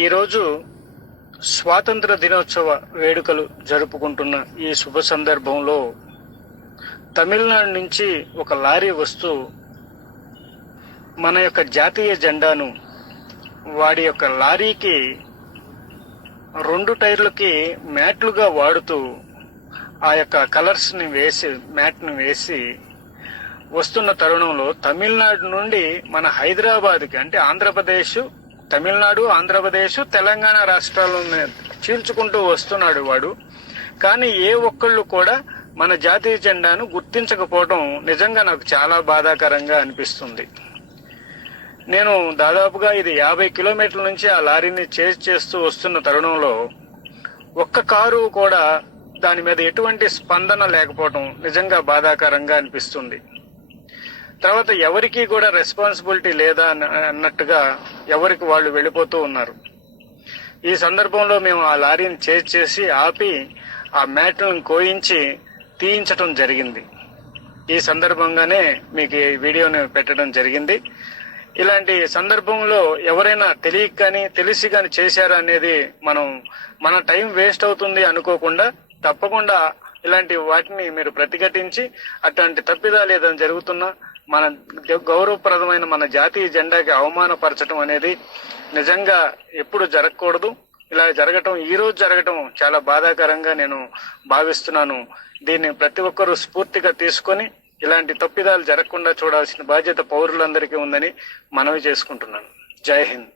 ఈరోజు స్వాతంత్ర దినోత్సవ వేడుకలు జరుపుకుంటున్న ఈ శుభ సందర్భంలో తమిళనాడు నుంచి ఒక లారీ వస్తూ మన యొక్క జాతీయ జెండాను వాడి యొక్క లారీకి 2 టైర్లకి మ్యాట్లుగా వాడుతూ ఆ యొక్క కలర్స్ని వేసి మ్యాట్ని వేసి వస్తున్న తరుణంలో తమిళనాడు నుండి మన హైదరాబాద్కి అంటే ఆంధ్రప్రదేశ్, తమిళనాడు, ఆంధ్రప్రదేశ్, తెలంగాణ రాష్ట్రాలను చీల్చుకుంటూ వస్తున్నాడు వాడు. కానీ ఏ ఒక్కళ్ళు కూడా మన జాతీయ జెండాను గుర్తించకపోవడం నిజంగా నాకు చాలా బాధాకరంగా అనిపిస్తుంది. నేను దాదాపుగా ఇది 50 కిలోమీటర్ల నుంచి ఆ లారీని చేజ్ చేస్తూ వస్తున్న తరుణంలో ఒక్క కారు కూడా దాని మీద ఎటువంటి స్పందన లేకపోవడం నిజంగా బాధాకరంగా అనిపిస్తుంది. తర్వాత ఎవరికి కూడా రెస్పాన్సిబిలిటీ లేదా అన్నట్టుగా ఎవరికి వాళ్ళు వెళ్ళిపోతూ ఉన్నారు. ఈ సందర్భంలో మేము ఆ లారీని చేజ్ చేసి ఆపి ఆ మ్యాట్లను కోయించి తీయించటం జరిగింది. ఈ సందర్భంగానే మీకు ఈ వీడియోని పెట్టడం జరిగింది. ఇలాంటి సందర్భంలో ఎవరైనా తెలియక కానీ తెలిసి కానీ చేశారా అనేది మన టైం వేస్ట్ అవుతుంది అనుకోకుండా తప్పకుండా ఇలాంటి వాటిని మీరు ప్రతిఘటించి అట్లాంటి తప్పిదాలు ఏదైనా జరుగుతున్నా మన గౌరవప్రదమైన మన జాతీయ జెండాకి అవమానపరచడం అనేది నిజంగా ఎప్పుడు జరగకూడదు. ఇలా జరగటం ఈ రోజు జరగటం చాలా బాధాకరంగా నేను భావిస్తున్నాను. దీన్ని ప్రతి ఒక్కరూ స్ఫూర్తిగా తీసుకొని ఇలాంటి తప్పిదాలు జరగకుండా చూడాల్సిన బాధ్యత పౌరులందరికీ ఉందని మనవి చేసుకుంటున్నాను. జై హింద్.